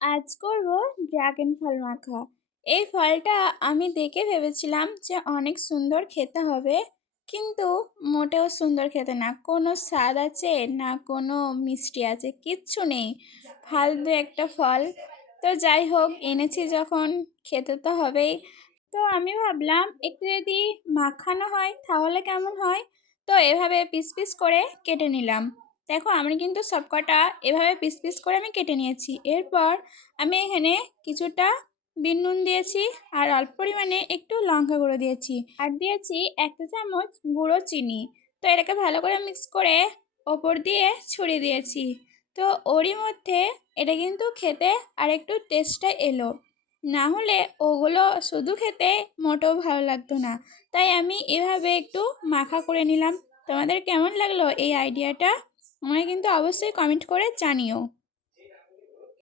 আজ করব ড্রাগন ফল মাখা। এই ফলটা আমি দেখে ভেবেছিলাম যে অনেক সুন্দর খেতে হবে, কিন্তু মোটেও সুন্দর খেতে না। কোনো স্বাদ আছে না, কোনো মিষ্টি আছে, কিচ্ছু নেই। ফালতু একটা ফল। তো যাই হোক, এনেছি যখন খেতে তো হবেই। তো আমি ভাবলাম একটু যদি মাখানো হয় তাহলে কেমন হয়। তো এভাবে পিস পিস করে কেটে নিলাম। দেখো, আমি কিন্তু সবকটা এভাবে পিস পিস করে আমি কেটে নিয়েছি। এরপর আমি এখানে কিছুটা বিট নুন দিয়েছি, আর অল্প পরিমাণে একটু লঙ্কা গুঁড়ো দিয়েছি, আর দিয়েছি 1 চা চামচ গুঁড়ো চিনি। তো এটাকে ভালো করে মিক্স করে ওপর দিয়ে ছড়িয়ে দিয়েছি। তো ওরই মধ্যে এটা কিন্তু খেতে আর একটু টেস্টটা এলো, না হলে ওগুলো শুধু খেতে মোটেও ভালো লাগতো না। তাই আমি এভাবে একটু মাখা করে নিলাম। তোমাদের কেমন লাগলো এই আইডিয়াটা? আমাকে কিন্তু অবশ্যই কমেন্ট করে জানিও।